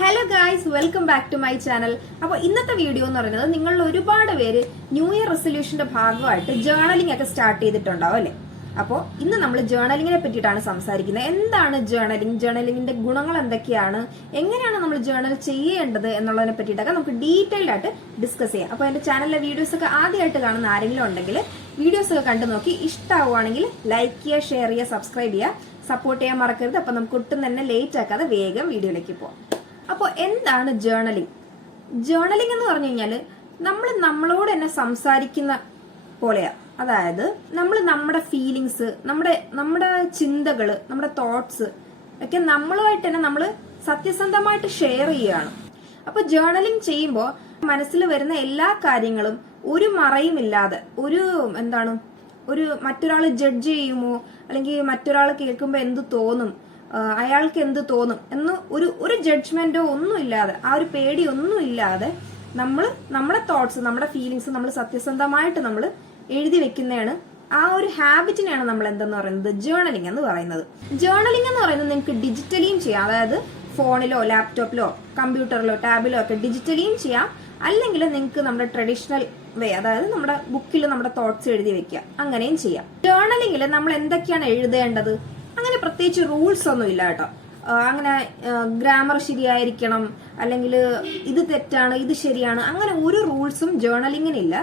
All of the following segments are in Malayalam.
Hello guys, welcome back to my channel. അപ്പോൾ ഇന്നത്തെ വീഡിയോ എന്ന് പറയുന്നത് നിങ്ങളിൽ ഒരുപാട് പേര് ന്യൂ ഇയർ റെസൊല്യൂഷന്റെ ഭാഗമായിട്ട് ജേർണലിംഗ് ഒക്കെ സ്റ്റാർട്ട് ചെയ്തിട്ടുണ്ടാവും അല്ലേ? അപ്പോൾ ഇന്ന് നമ്മൾ ജേർണലിങ്ങിനെ പറ്റിയിട്ടാണ് സംസാരിക്കുന്നത്. എന്താണ് ജേർണലിംഗ്, ജേർണലിംഗിന്റെ ഗുണങ്ങൾ എന്തൊക്കെയാണ്, എങ്ങനെയാണ് നമ്മൾ ജേർണൽ ചെയ്യേണ്ടത് എന്നുള്ളതിനെ പറ്റിയിട്ടൊക്കെ നമുക്ക് ഡീറ്റെയിൽഡ് ആയിട്ട് ഡിസ്കസ് ചെയ്യാം. അപ്പോൾ എന്റെ ചാനലിലെ വീഡിയോസ് ഒക്കെ ആദ്യമായിട്ട് കാണുന്ന ആരെങ്കിലും ഉണ്ടെങ്കിൽ വീഡിയോസ് ഒക്കെ കണ്ടു നോക്കി ഇഷ്ടമാവുകയാണെങ്കിൽ ലൈക്ക് ചെയ്യുക, ഷെയർ ചെയ്യുക, സബ്സ്ക്രൈബ് ചെയ്യുക, സപ്പോർട്ട് ചെയ്യാൻ മറക്കരുത്. അപ്പോൾ നമുക്ക് ഒട്ടും തന്നെ ലേറ്റ് ആക്കാതെ വേഗം വീഡിയോയിലേക്ക് പോവാം. അപ്പോൾ എന്താണ് ജേർണലിംഗ്? ജേർണലിംഗ് എന്ന് പറഞ്ഞു കഴിഞ്ഞാൽ നമ്മൾ നമ്മളോട് തന്നെ സംസാരിക്കുന്ന പോലെയാ. അതായത് നമ്മൾ നമ്മുടെ ഫീലിങ്സ്, നമ്മുടെ ചിന്തകള്, നമ്മുടെ തോട്ട്സ് ഒക്കെ നമ്മളുമായിട്ട് തന്നെ നമ്മൾ സത്യസന്ധമായിട്ട് ഷെയർ ചെയ്യുകയാണ്. അപ്പൊ ജേർണലിംഗ് ചെയ്യുമ്പോൾ മനസ്സിൽ വരുന്ന എല്ലാ കാര്യങ്ങളും ഒരു മറയുമില്ലാതെ, ഒരു മറ്റൊരാൾ ജഡ്ജ് ചെയ്യുമോ അല്ലെങ്കിൽ മറ്റൊരാൾ കേൾക്കുമ്പോൾ എന്ത് തോന്നും, അയാൾക്ക് എന്ത് തോന്നും എന്ന് ഒരു ജഡ്ജ്മെന്റോ ഒന്നും ഇല്ലാതെ, ആ ഒരു പേടി ഒന്നും ഇല്ലാതെ നമ്മൾ നമ്മുടെ തോട്ട്സ്, നമ്മുടെ ഫീലിങ്സ് നമ്മൾ സത്യസന്ധമായിട്ട് നമ്മൾ എഴുതി വെക്കുന്നതാണ്. ആ ഒരു ഹാബിറ്റിനെയാണ് നമ്മൾ എന്തെന്ന് പറയുന്നത് ജേർണലിംഗ് എന്ന് പറയുന്നത്. ജേർണലിംഗ് എന്ന് പറയുന്നത് നിങ്ങൾക്ക് ഡിജിറ്റലിയും ചെയ്യാം. അതായത് ഫോണിലോ ലാപ്ടോപ്പിലോ കമ്പ്യൂട്ടറിലോ ടാബിലോ ഒക്കെ ഡിജിറ്റലിയും ചെയ്യാം. അല്ലെങ്കിൽ നിങ്ങൾക്ക് നമ്മുടെ ട്രഡീഷണൽ വേ, അതായത് നമ്മുടെ ബുക്കിൽ നമ്മുടെ തോട്ട്സ് എഴുതി വെക്കുക, അങ്ങനെയും ചെയ്യാം. ജേർണലിംഗിൽ നമ്മൾ എന്തൊക്കെയാണ് എഴുതേണ്ടത്, അങ്ങനെ പ്രത്യേകിച്ച് റൂൾസ് ഒന്നും ഇല്ല കേട്ടോ. അങ്ങനെ ഗ്രാമർ ശരിയായിരിക്കണം, അല്ലെങ്കിൽ ഇത് തെറ്റാണ് ഇത് ശരിയാണ്, അങ്ങനെ ഒരു റൂൾസും ജേർണലിംഗിനില്ല.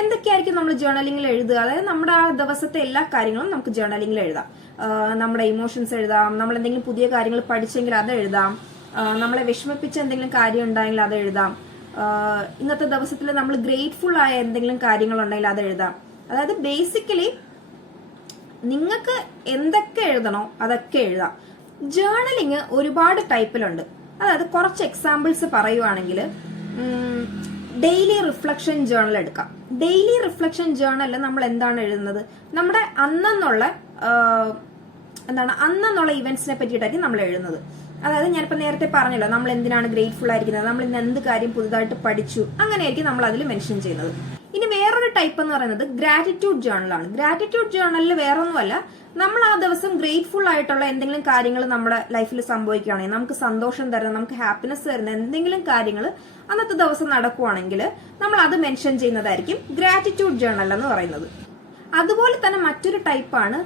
എന്തൊക്കെയായിരിക്കും നമ്മൾ ജേർണലിംഗിൽ എഴുതുക? അതായത് നമ്മുടെ ആ ദിവസത്തെ എല്ലാ കാര്യങ്ങളും നമുക്ക് ജേർണലിംഗിൽ എഴുതാം. നമ്മുടെ ഇമോഷൻസ് എഴുതാം, നമ്മൾ എന്തെങ്കിലും പുതിയ കാര്യങ്ങൾ പഠിച്ചെങ്കിൽ അത് എഴുതാം, നമ്മളെ വിഷമിപ്പിച്ച എന്തെങ്കിലും കാര്യം ഉണ്ടെങ്കിൽ അത് എഴുതാം, ഇന്നത്തെ ദിവസത്തിൽ നമ്മൾ ഗ്രേറ്റ്ഫുൾ ആയ എന്തെങ്കിലും കാര്യങ്ങൾ ഉണ്ടെങ്കിൽ അത് എഴുതാം. അതായത് ബേസിക്കലി നിങ്ങൾക്ക് എന്തൊക്കെ എഴുതണോ അതൊക്കെ എഴുതാം. ജേർണലിംഗ് ഒരുപാട് ടൈപ്പിലുണ്ട്. അതായത് കുറച്ച് എക്സാമ്പിൾസ് പറയുവാണെങ്കിൽ ഡെയിലി റിഫ്ലക്ഷൻ ജേർണൽ എടുക്കാം. ഡെയിലി റിഫ്ലക്ഷൻ ജേർണലിൽ നമ്മൾ എന്താണ് എഴുതുന്നത്, നമ്മുടെ അന്നുള്ള ഇവന്റ്സിനെ പറ്റിയിട്ടായിരിക്കും നമ്മൾ എഴുതുന്നത്. അതായത് ഞാനിപ്പോ നേരത്തെ പറഞ്ഞല്ലോ, നമ്മൾ എന്തിനാണ് ഗ്രേറ്റ്ഫുൾ ആയിരിക്കുന്നത്, നമ്മൾ ഇന്ന് എന്ത് കാര്യം പുതുതായിട്ട് പഠിച്ചു, അങ്ങനെയായിരിക്കും നമ്മൾ അതിൽ മെൻഷൻ ചെയ്യുന്നത്. ഇനി വേറൊരു ടൈപ്പ് എന്ന് പറയുന്നത് ഗ്രാറ്റിറ്റ്യൂഡ് ജേർണലാണ്. ഗ്രാറ്റിറ്റ്യൂഡ് ജേർണലിൽ വേറൊന്നുമല്ല, നമ്മൾ ആ ദിവസം ഗ്രേറ്റ്ഫുൾ ആയിട്ടുള്ള എന്തെങ്കിലും കാര്യങ്ങൾ നമ്മുടെ ലൈഫിൽ സംഭവിക്കുകയാണെങ്കിൽ, നമുക്ക് സന്തോഷം തരുന്ന, നമുക്ക് ഹാപ്പിനെസ് തരുന്ന എന്തെങ്കിലും കാര്യങ്ങൾ അന്നത്തെ ദിവസം നടക്കുവാണെങ്കിൽ നമ്മൾ അത് മെൻഷൻ ചെയ്യുന്നതായിരിക്കും ഗ്രാറ്റിറ്റ്യൂഡ് ജേർണൽ എന്ന് പറയുന്നത്. അതുപോലെ തന്നെ മറ്റൊരു ടൈപ്പാണ്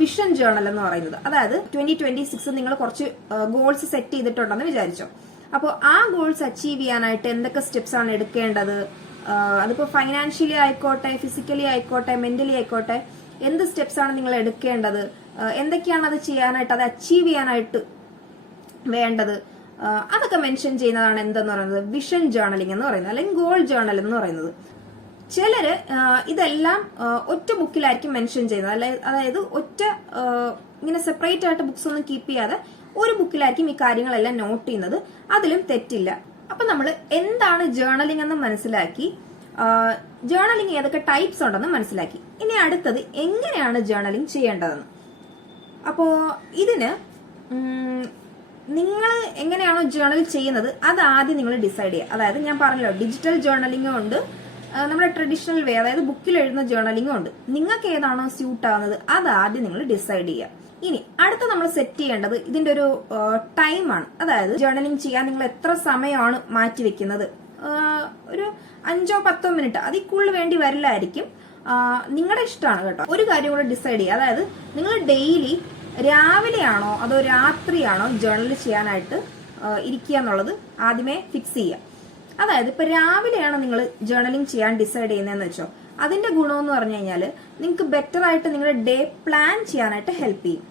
വിഷൻ ജേർണൽ എന്ന് പറയുന്നത്. അതായത് 2026 നിങ്ങൾ കുറച്ച് ഗോൾസ് സെറ്റ് ചെയ്തിട്ടുണ്ടെന്ന് വിചാരിച്ചോ. അപ്പോൾ ആ ഗോൾസ് അച്ചീവ് ചെയ്യാനായിട്ട് എന്തൊക്കെ സ്റ്റെപ്സ് ആണ് എടുക്കേണ്ടത്, അതിപ്പോ ഫൈനാൻഷ്യലി ആയിക്കോട്ടെ, ഫിസിക്കലി ആയിക്കോട്ടെ, മെന്റലി ആയിക്കോട്ടെ, എന്ത് സ്റ്റെപ്സ് ആണ് നിങ്ങൾ എടുക്കേണ്ടത്, എന്തൊക്കെയാണ് അത് ചെയ്യാനായിട്ട്, അത് അച്ചീവ് ചെയ്യാനായിട്ട് വേണ്ടത്, അതൊക്കെ മെൻഷൻ ചെയ്യുന്നതാണ് എന്തെന്ന് പറയുന്നത് വിഷൻ ജേർണലിംഗ് എന്ന് പറയുന്നത്, അല്ലെങ്കിൽ ഗോൾ ജേർണൽ എന്ന് പറയുന്നത്. ചിലര് ഇതെല്ലാം ഒറ്റ ബുക്കിലായിരിക്കും മെൻഷൻ ചെയ്യുന്നത്. അതായത് ഇങ്ങനെ സെപ്പറേറ്റ് ആയിട്ട് ബുക്സ് ഒന്നും കീപ്പ് ചെയ്യാതെ ഒരു ബുക്കിലായിരിക്കും ഈ കാര്യങ്ങളെല്ലാം നോട്ട് ചെയ്യുന്നത്. അതിലും തെറ്റില്ല. അപ്പൊ നമ്മൾ എന്താണ് ജേർണലിംഗ് എന്ന് മനസ്സിലാക്കി, ജേർണലിംഗ് ഏതൊക്കെ ടൈപ്സ് ഉണ്ടെന്ന് മനസ്സിലാക്കി. ഇനി അടുത്തത് എങ്ങനെയാണ് ജേർണലിംഗ് ചെയ്യേണ്ടതെന്ന്. അപ്പോ ഇതിന് നിങ്ങൾ എങ്ങനെയാണോ ജേർണൽ ചെയ്യുന്നത് അത് ആദ്യം നിങ്ങൾ ഡിസൈഡ് ചെയ്യുക. അതായത് ഞാൻ പറഞ്ഞല്ലോ, ഡിജിറ്റൽ ജേർണലിംഗും ഉണ്ട്, നമ്മുടെ ട്രഡീഷണൽ വേ, അതായത് ബുക്കിൽ എഴുതുന്ന ജേർണലിംഗും ഉണ്ട്. നിങ്ങൾക്ക് ഏതാണോ സ്യൂട്ട് ആവുന്നത് അത് ആദ്യം നിങ്ങൾ ഡിസൈഡ് ചെയ്യുക. ഇനി അടുത്ത നമ്മൾ സെറ്റ് ചെയ്യേണ്ടത് ഇതിന്റെ ഒരു ടൈമാണ്. അതായത് ജേർണലിംഗ് ചെയ്യാൻ നിങ്ങൾ എത്ര സമയമാണ് മാറ്റിവെക്കുന്നത്. ഒരു 5-10 മിനിറ്റ്, അതിൽ കൂടുതൽ വേണ്ടി വരില്ലായിരിക്കും. നിങ്ങളുടെ ഇഷ്ടമാണ് കേട്ടോ. ഒരു കാര്യം കൂടെ ഡിസൈഡ് ചെയ്യുക. അതായത് നിങ്ങൾ ഡെയിലി രാവിലെയാണോ അതോ രാത്രിയാണോ ജേർണൽ ചെയ്യാനായിട്ട് ഇരിക്കുക എന്നുള്ളത് ആദ്യമേ ഫിക്സ് ചെയ്യുക. അതായത് ഇപ്പൊ രാവിലെയാണ് നിങ്ങൾ ജേർണലിംഗ് ചെയ്യാൻ ഡിസൈഡ് ചെയ്യുന്നതെന്ന് വെച്ചോ, അതിന്റെ ഗുണമെന്ന് പറഞ്ഞു കഴിഞ്ഞാൽ നിങ്ങൾക്ക് ബെറ്റർ ആയിട്ട് നിങ്ങളുടെ ഡേ പ്ലാൻ ചെയ്യാനായിട്ട് ഹെൽപ്പ് ചെയ്യും.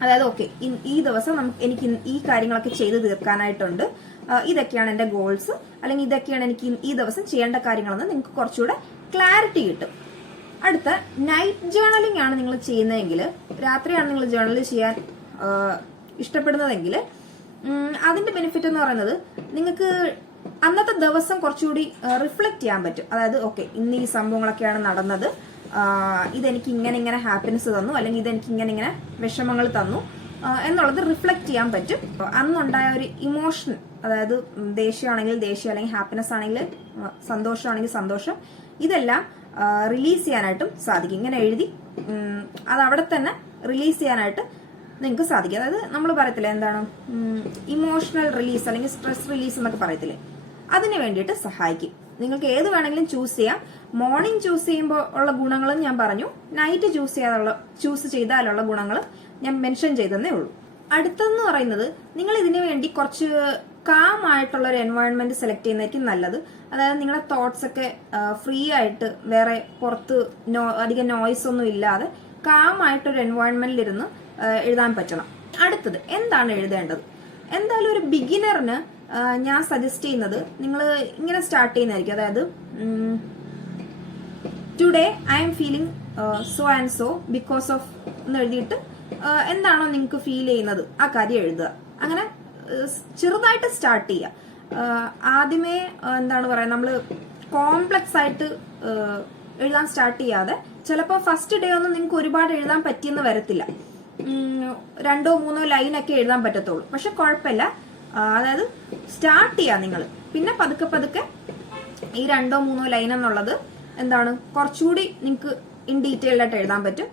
അതായത് ഓക്കെ, ഈ ദിവസം എനിക്ക് ഈ കാര്യങ്ങളൊക്കെ ചെയ്ത് തീർക്കാനായിട്ടുണ്ട്, ഇതൊക്കെയാണ് എന്റെ ഗോൾസ്, അല്ലെങ്കിൽ ഇതൊക്കെയാണ് എനിക്ക് ഈ ദിവസം ചെയ്യേണ്ട കാര്യങ്ങളെന്ന് നിങ്ങൾക്ക് കുറച്ചുകൂടെ ക്ലാരിറ്റി കിട്ടും. അടുത്ത നൈറ്റ് ജേർണലിംഗ് ആണ് നിങ്ങൾ ചെയ്യുന്നതെങ്കിൽ, രാത്രിയാണ് നിങ്ങൾ ജേർണൽ ചെയ്യാൻ ഇഷ്ടപ്പെടുന്നതെങ്കിൽ, അതിന്റെ ബെനിഫിറ്റ് എന്ന് പറയുന്നത് നിങ്ങൾക്ക് അന്നത്തെ ദിവസം കുറച്ചുകൂടി റിഫ്ലക്ട് ചെയ്യാൻ പറ്റും. അതായത് ഓക്കെ, ഇന്ന് ഈ സംഭവങ്ങളൊക്കെയാണ് നടന്നത്, ഇതെനിക്ക് ഇങ്ങനെ ഹാപ്പിനെസ് തന്നു, അല്ലെങ്കിൽ ഇതെനിക്ക് ഇങ്ങനെ വിഷമങ്ങൾ തന്നു എന്നുള്ളത് റിഫ്ലക്ട് ചെയ്യാൻ പറ്റും. അന്നുണ്ടായ ഒരു ഇമോഷൻ, അതായത് ദേഷ്യമാണെങ്കിൽ ദേഷ്യം, അല്ലെങ്കിൽ ഹാപ്പിനെസ് ആണെങ്കിൽ സന്തോഷമാണെങ്കിൽ സന്തോഷം, ഇതെല്ലാം റിലീസ് ചെയ്യാനായിട്ടും സാധിക്കും. ഇങ്ങനെ എഴുതി അത് അവിടെ തന്നെ റിലീസ് ചെയ്യാനായിട്ട് നിങ്ങൾക്ക് സാധിക്കും. അതായത് നമ്മൾ പറയത്തില്ലേ എന്താണ് ഇമോഷണൽ റിലീസ് അല്ലെങ്കിൽ സ്ട്രെസ് റിലീസ് എന്നൊക്കെ പറയത്തില്ലേ, അതിന് വേണ്ടിയിട്ട് സഹായിക്കും. നിങ്ങൾക്ക് ഏത് വേണമെങ്കിലും ചൂസ് ചെയ്യാം. മോർണിംഗ് ചൂസ് ചെയ്യുമ്പോൾ ഉള്ള ഗുണങ്ങളും ഞാൻ പറഞ്ഞു, നൈറ്റ് ചൂസ് ചെയ്താലുള്ള ഗുണങ്ങൾ ഞാൻ മെൻഷൻ ചെയ്തതേ ഉള്ളൂ. അടുത്തെന്ന് പറയുന്നത് നിങ്ങൾ ഇതിനു വേണ്ടി കുറച്ച് കാം ആയിട്ടുള്ള ഒരു എൻവയോൺമെന്റ് സെലക്ട് ചെയ്യുന്നതായിരിക്കും നല്ലത്. അതായത് നിങ്ങളുടെ തോട്ട്സ് ഒക്കെ ഫ്രീ ആയിട്ട് വേറെ പുറത്ത് അധികം നോയ്സ് ഒന്നും ഇല്ലാതെ കാം ആയിട്ടൊരു എൻവയോൺമെന്റിൽ ഇരുന്ന് എഴുതാൻ പറ്റണം. അടുത്തത് എന്താണ് എഴുതേണ്ടത്? എന്തായാലും ഒരു ബിഗിനറിന് ഞാൻ സജസ്റ്റ് ചെയ്യുന്നത് നിങ്ങൾ ഇങ്ങനെ സ്റ്റാർട്ട് ചെയ്യുന്നതായിരിക്കും. അതായത് today I M feeling so and so because of എന്ന് എഴുതിയിട്ട് എന്താണോ നിങ്ങൾക്ക് ഫീൽ ചെയ്യുന്നത് ആ കാര്യം എഴുതുക. അങ്ങനെ ചെറുതായിട്ട് സ്റ്റാർട്ട് ചെയ്യുക. ആദ്യമേ എന്താണ് പറയാ, നമ്മള് കോംപ്ലക്സ് ആയിട്ട് എഴുതാൻ സ്റ്റാർട്ട് ചെയ്യാതെ, ചിലപ്പോൾ ഫസ്റ്റ് ഡേ ഒന്നും നിങ്ങൾക്ക് ഒരുപാട് എഴുതാൻ പറ്റിയെന്ന് വരത്തില്ല, 2-3 ലൈനൊക്കെ എഴുതാൻ പറ്റത്തുള്ളൂ. പക്ഷെ കുഴപ്പമില്ല. അതായത് സ്റ്റാർട്ട് ചെയ്യാം നിങ്ങൾ. പിന്നെ പതുക്കെ പതുക്കെ ഈ 2-3 ലൈൻ എന്നുള്ളത് എന്താണ് കുറച്ചുകൂടി നിങ്ങൾക്ക് ഇൻ ഡീറ്റെയിൽഡ് ആയിട്ട് എഴുതാൻ പറ്റും.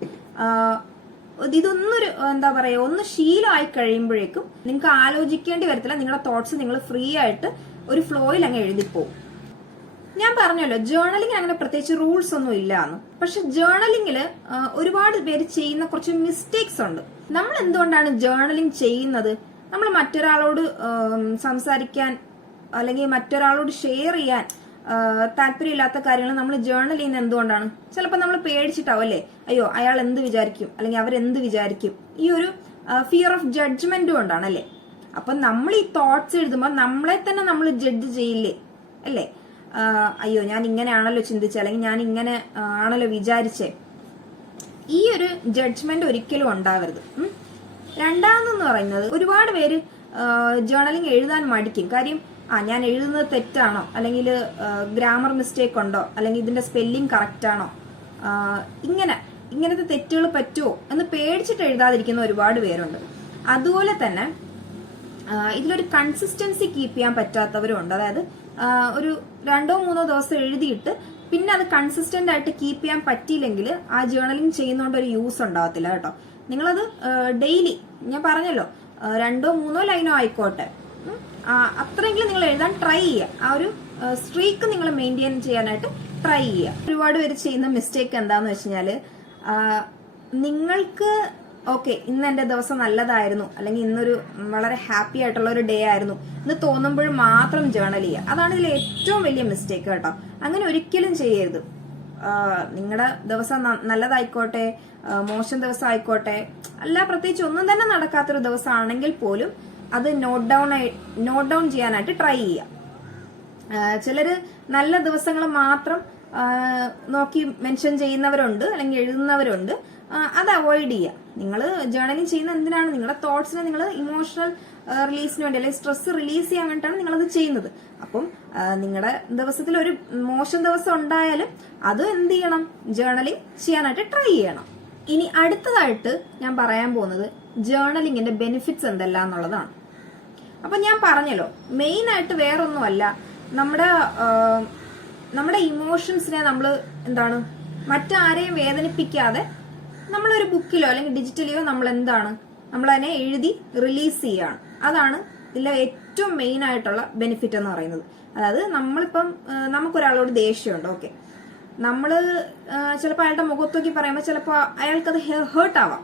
ഇതൊന്നൊരു എന്താ പറയാ, ഒന്ന് ശീലമായി കഴിയുമ്പോഴേക്കും നിങ്ങൾക്ക് ആലോചിക്കേണ്ടി വരത്തില്ല. നിങ്ങളുടെ തോട്ട്സ് നിങ്ങൾ ഫ്രീ ആയിട്ട് ഒരു ഫ്ലോയിൽ അങ്ങ് എഴുതിപ്പോവും. ഞാൻ പറഞ്ഞല്ലോ ജേർണലിംഗ് അങ്ങനെ പ്രത്യേകിച്ച് റൂൾസ് ഒന്നും ഇല്ലാന്ന്. പക്ഷെ ജേർണലിംഗില് ഒരുപാട് പേര് ചെയ്യുന്ന കുറച്ച് മിസ്റ്റേക്സ് ഉണ്ട്. നമ്മൾ എന്തുകൊണ്ടാണ് ജേർണലിംഗ് ചെയ്യുന്നത്? നമ്മൾ മറ്റൊരാളോട് സംസാരിക്കാൻ അല്ലെങ്കിൽ മറ്റൊരാളോട് ഷെയർ ചെയ്യാൻ താല്പര്യമില്ലാത്ത കാര്യങ്ങൾ നമ്മൾ ജേർണൽ ചെയ്യുന്നത് എന്തുകൊണ്ടാണ്? ചിലപ്പോൾ നമ്മൾ പേടിച്ചിട്ടാവും അല്ലേ, അയ്യോ അയാൾ എന്ത് വിചാരിക്കും അല്ലെങ്കിൽ അവരെന്ത് വിചാരിക്കും, ഈ ഒരു ഫിയർ ഓഫ് ജഡ്ജ്മെന്റ് കൊണ്ടാണ് അല്ലേ. അപ്പൊ നമ്മൾ ഈ തോട്ട്സ് എഴുതുമ്പോൾ നമ്മളെ തന്നെ നമ്മൾ ജഡ്ജ് ചെയ്യില്ലേ അല്ലേ? അയ്യോ ഞാൻ ഇങ്ങനെയാണല്ലോ ചിന്തിച്ചത് അല്ലെങ്കിൽ ഞാൻ ഇങ്ങനെ ആണല്ലോ വിചാരിച്ചേ. ഈ ഒരു ജഡ്ജ്മെന്റ് ഒരിക്കലും ഉണ്ടാവരുത്. രണ്ടാമെന്ന് പറയുന്നത്, ഒരുപാട് പേര് ജേർണലിംഗ് എഴുതാൻ മടിക്കും. കാര്യം ഞാൻ എഴുതുന്നത് തെറ്റാണോ, അല്ലെങ്കിൽ ഗ്രാമർ മിസ്റ്റേക്ക് ഉണ്ടോ, അല്ലെങ്കിൽ ഇതിന്റെ സ്പെല്ലിംഗ് കറക്റ്റ് ആണോ, ഇങ്ങനത്തെ തെറ്റുകൾ പറ്റുമോ എന്ന് പേടിച്ചിട്ട് എഴുതാതിരിക്കുന്ന ഒരുപാട് പേരുണ്ട്. അതുപോലെ തന്നെ ഇതിലൊരു കൺസിസ്റ്റൻസി കീപ്പ് ചെയ്യാൻ പറ്റാത്തവരും ഉണ്ട്. അതായത് ഒരു 2-3 ദിവസം എഴുതിയിട്ട് പിന്നെ അത് കൺസിസ്റ്റന്റ് ആയിട്ട് കീപ്പ് ചെയ്യാൻ പറ്റിയില്ലെങ്കിൽ ആ ജേർണലിംഗ് ചെയ്യുന്നതുകൊണ്ട് ഒരു യൂസ് ഉണ്ടാവത്തില്ല കേട്ടോ. നിങ്ങളത് ഡെയിലി, ഞാൻ പറഞ്ഞല്ലോ 2-3 ലൈനോ ആയിക്കോട്ടെ, അത്രയെങ്കിലും നിങ്ങൾ എഴുതാൻ ട്രൈ ചെയ്യുക. ആ ഒരു സ്ട്രീക്ക് നിങ്ങൾ മെയിൻറ്റെയിൻ ചെയ്യാനായിട്ട് ട്രൈ ചെയ്യുക. ഒരുപാട് പേര് ചെയ്യുന്ന മിസ്റ്റേക്ക് എന്താന്ന് വെച്ച് കഴിഞ്ഞാല്, നിങ്ങൾക്ക് ഓക്കെ ഇന്ന് എന്റെ ദിവസം നല്ലതായിരുന്നു അല്ലെങ്കിൽ ഇന്നൊരു വളരെ ഹാപ്പി ആയിട്ടുള്ള ഒരു ഡേ ആയിരുന്നു എന്ന് തോന്നുമ്പോൾ മാത്രം ജേർണൽ ചെയ്യുക. അതാണ് ഇതിൽ ഏറ്റവും വലിയ മിസ്റ്റേക്ക് കേട്ടോ. അങ്ങനെ ഒരിക്കലും ചെയ്യരുത്. നിങ്ങളുടെ ദിവസം നല്ലതായിക്കോട്ടെ മോശം ദിവസം ആയിക്കോട്ടെ, അല്ല പ്രത്യേകിച്ച് ഒന്നും തന്നെ നടക്കാത്തൊരു ദിവസമാണെങ്കിൽ പോലും അത് നോട്ട് ഡൗൺ ചെയ്യാനായിട്ട് ട്രൈ ചെയ്യുക. ചിലര് നല്ല ദിവസങ്ങൾ മാത്രം നോക്കി മെൻഷൻ ചെയ്യുന്നവരുണ്ട് അല്ലെങ്കിൽ എഴുതുന്നവരുണ്ട്. അത് അവോയ്ഡ് ചെയ്യുക. നിങ്ങൾ ജേർണലിംഗ് ചെയ്യുന്ന എന്തിനാണ്? നിങ്ങളുടെ തോട്ട്സിനെ നിങ്ങൾ ഇമോഷണൽ റിലീസിന് വേണ്ടി അല്ലെങ്കിൽ സ്ട്രെസ് റിലീസ് ചെയ്യാൻ വേണ്ടിയിട്ടാണ് നിങ്ങളത് ചെയ്യുന്നത്. അപ്പം നിങ്ങളുടെ ദിവസത്തിൽ ഒരു മോശം ദിവസം ഉണ്ടായാലും അത് എന്ത് ചെയ്യണം? ജേർണലിംഗ് ചെയ്യാനായിട്ട് ട്രൈ ചെയ്യണം. ഇനി അടുത്തതായിട്ട് ഞാൻ പറയാൻ പോകുന്നത് ജേർണലിംഗിന്റെ ബെനിഫിറ്റ്സ് എന്തെല്ലാം എന്നുള്ളതാണ്. അപ്പൊ ഞാൻ പറഞ്ഞല്ലോ, മെയിൻ ആയിട്ട് വേറൊന്നുമല്ല, നമ്മുടെ ഇമോഷൻസിനെ നമ്മൾ എന്താണ് മറ്റാരെയും വേദനിപ്പിക്കാതെ നമ്മളൊരു ബുക്കിലോ അല്ലെങ്കിൽ ഡിജിറ്റലിയോ നമ്മളതിനെ എഴുതി റിലീസ് ചെയ്യാണ്. അതാണ് ഇതിലെ ഏറ്റവും മെയിൻ ആയിട്ടുള്ള ബെനിഫിറ്റ് എന്ന് പറയുന്നത്. അതായത് നമ്മളിപ്പം നമുക്കൊരാളോട് ദേഷ്യമുണ്ട്, ഓക്കെ, നമ്മള് ചിലപ്പോൾ അയാളുടെ മുഖത്തോക്കി പറയുമ്പോൾ ചിലപ്പോൾ അയാൾക്കത് ഹേർട്ട് ആവാം.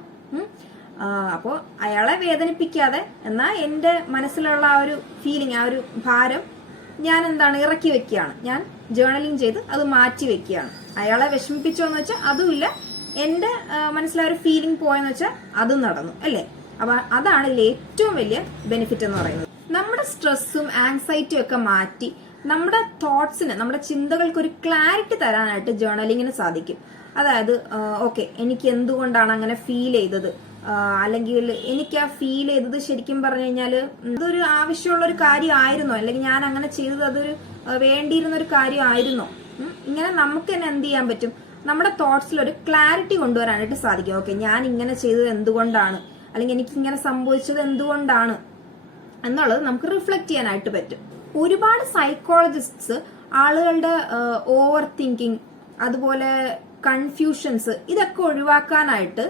അപ്പോൾ അയാളെ വേദനിപ്പിക്കാതെ എന്നാൽ എന്റെ മനസ്സിലുള്ള ആ ഒരു ഫീലിംഗ്, ആ ഒരു ഭാരം ഞാൻ ഇറക്കി വെക്കുകയാണ്. ഞാൻ ജേർണലിംഗ് ചെയ്ത് അത് മാറ്റി വെക്കുകയാണ്. അയാളെ വിഷമിപ്പിച്ചോന്ന് വെച്ചാൽ അതുമില്ല, എന്റെ മനസ്സിലെ ഒരു ഫീലിംഗ് പോയെന്ന് വെച്ചാൽ അതും നടന്നു അല്ലേ. അപ്പൊ അതാണ് ഇതിൽ ഏറ്റവും വലിയ ബെനിഫിറ്റ് എന്ന് പറയുന്നത്. നമ്മുടെ സ്ട്രെസ്സും ആങ്സൈറ്റിയും ഒക്കെ മാറ്റി നമ്മുടെ തോട്ട്സിന്, നമ്മുടെ ചിന്തകൾക്ക് ഒരു ക്ലാരിറ്റി തരാനായിട്ട് ജേർണലിങ്ങിന് സാധിക്കും. അതായത് ഓക്കെ, എനിക്ക് എന്തുകൊണ്ടാണ് അങ്ങനെ ഫീൽ ചെയ്തത്, അല്ലെങ്കിൽ എനിക്ക് ആ ഫീൽ ചെയ്തത് ശരിക്കും പറഞ്ഞു കഴിഞ്ഞാല് അതൊരു ആവശ്യമുള്ള ഒരു കാര്യമായിരുന്നോ, അല്ലെങ്കിൽ ഞാൻ അങ്ങനെ ചെയ്തത് അതൊരു വേണ്ടിയിരുന്ന ഒരു കാര്യമായിരുന്നോ. ഇങ്ങനെ നമുക്ക് തന്നെ എന്ത് ചെയ്യാൻ പറ്റും? നമ്മുടെ തോട്ട്സിൽ ഒരു ക്ലാരിറ്റി കൊണ്ടുവരാനായിട്ട് സാധിക്കും. ഓക്കെ, ഞാൻ ഇങ്ങനെ ചെയ്തത് എന്തുകൊണ്ടാണ്, അല്ലെങ്കിൽ എനിക്ക് ഇങ്ങനെ സംഭവിച്ചത് എന്തുകൊണ്ടാണ് എന്നുള്ളത് നമുക്ക് റിഫ്ലക്ട് ചെയ്യാനായിട്ട് പറ്റും. ഒരുപാട് സൈക്കോളജിസ്റ്റ്സ് ആളുകളുടെ ഓവർ തിങ്കിങ്, അതുപോലെ കൺഫ്യൂഷൻസ് ഇതൊക്കെ ഒഴിവാക്കാനായിട്ട്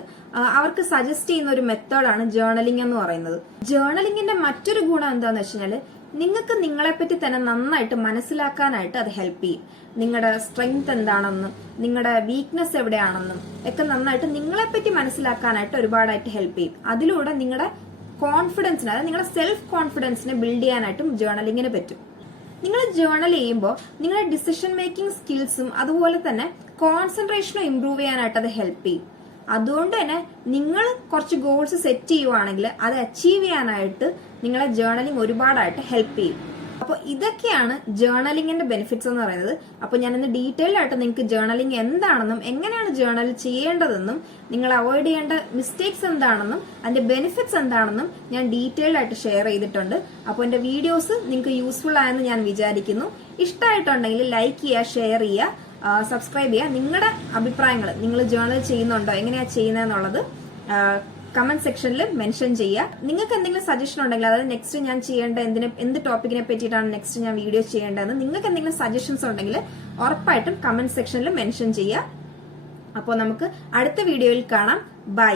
അവർക്ക് സജസ്റ്റ് ചെയ്യുന്ന ഒരു മെത്തേഡാണ് ജേർണലിംഗ് എന്ന് പറയുന്നത്. ജേർണലിംഗിന്റെ മറ്റൊരു ഗുണം എന്താന്ന് വെച്ചാല് നിങ്ങൾക്ക് നിങ്ങളെപ്പറ്റി തന്നെ നന്നായിട്ട് മനസ്സിലാക്കാനായിട്ട് അത് ഹെൽപ്പ് ചെയ്യും. നിങ്ങളുടെ സ്ട്രെങ്ത് എന്താണെന്നും നിങ്ങളുടെ വീക്ക്നെസ് എവിടെയാണെന്നും ഒക്കെ നന്നായിട്ട് നിങ്ങളെപ്പറ്റി മനസ്സിലാക്കാനായിട്ട് ഒരുപാടായിട്ട് ഹെൽപ്പ് ചെയ്യും. അതിലൂടെ നിങ്ങളുടെ കോൺഫിഡൻസിന്, അതായത് നിങ്ങളുടെ സെൽഫ് കോൺഫിഡൻസിനെ ബിൽഡ് ചെയ്യാനായിട്ടും ജേർണലിങ്ങിന് പറ്റും. നിങ്ങൾ ജേർണൽ ചെയ്യുമ്പോൾ നിങ്ങളുടെ ഡിസിഷൻ മേക്കിംഗ് സ്കിൽസും അതുപോലെ തന്നെ കോൺസെൻട്രേഷനും ഇംപ്രൂവ് ചെയ്യാനായിട്ട് അത് ഹെൽപ്പ് ചെയ്യും. അതുകൊണ്ട് തന്നെ നിങ്ങൾ കുറച്ച് ഗോൾസ് സെറ്റ് ചെയ്യുവാണെങ്കിൽ അത് അച്ചീവ് ചെയ്യാനായിട്ട് നിങ്ങളെ ജേർണലിംഗ് ഒരുപാടായിട്ട് ഹെൽപ്പ് ചെയ്യും. അപ്പോൾ ഇതൊക്കെയാണ് ജേർണലിംഗിന്റെ ബെനിഫിറ്റ്സ് എന്ന് പറയുന്നത്. അപ്പോൾ ഞാൻ ഇന്ന് ഡീറ്റെയിൽ ആയിട്ട് നിങ്ങൾക്ക് ജേർണലിംഗ് എന്താണെന്നും എങ്ങനെയാണ് ജേർണൽ ചെയ്യേണ്ടതെന്നും നിങ്ങൾ അവോയ്ഡ് ചെയ്യേണ്ട മിസ്റ്റേക്സ് എന്താണെന്നും അതിന്റെ ബെനിഫിറ്റ്സ് എന്താണെന്നും ഞാൻ ഡീറ്റെയിൽ ആയിട്ട് ഷെയർ ചെയ്തിട്ടുണ്ട്. അപ്പോൾ എന്റെ വീഡിയോസ് നിങ്ങൾക്ക് യൂസ്ഫുൾ ആയെന്ന് ഞാൻ വിചാരിക്കുന്നു. ഇഷ്ടമായിട്ടുണ്ടെങ്കിൽ ലൈക്ക് ചെയ്യുക, ഷെയർ ചെയ്യുക, സബ്സ്ക്രൈബ് ചെയ്യുക. നിങ്ങളുടെ അഭിപ്രായങ്ങൾ, നിങ്ങൾ ജേർണൽ ചെയ്യുന്നുണ്ടോ, എങ്ങനെയാ ചെയ്യുന്നതെന്നുള്ളത് കമന്റ് സെക്ഷനിൽ മെൻഷൻ ചെയ്യുക. നിങ്ങൾക്ക് എന്തെങ്കിലും സജഷൻ ഉണ്ടെങ്കിൽ, അതായത് നെക്സ്റ്റ് ഞാൻ ചെയ്യേണ്ട എന്ത് ടോപ്പിക്കിനെ പറ്റിയിട്ടാണ് നെക്സ്റ്റ് ഞാൻ വീഡിയോ ചെയ്യേണ്ടതെന്ന് നിങ്ങൾക്ക് എന്തെങ്കിലും സജഷൻസ് ഉണ്ടെങ്കിൽ ഉറപ്പായിട്ടും കമന്റ് സെക്ഷനിൽ മെൻഷൻ ചെയ്യുക. അപ്പോൾ നമുക്ക് അടുത്ത വീഡിയോയിൽ കാണാം. ബൈ.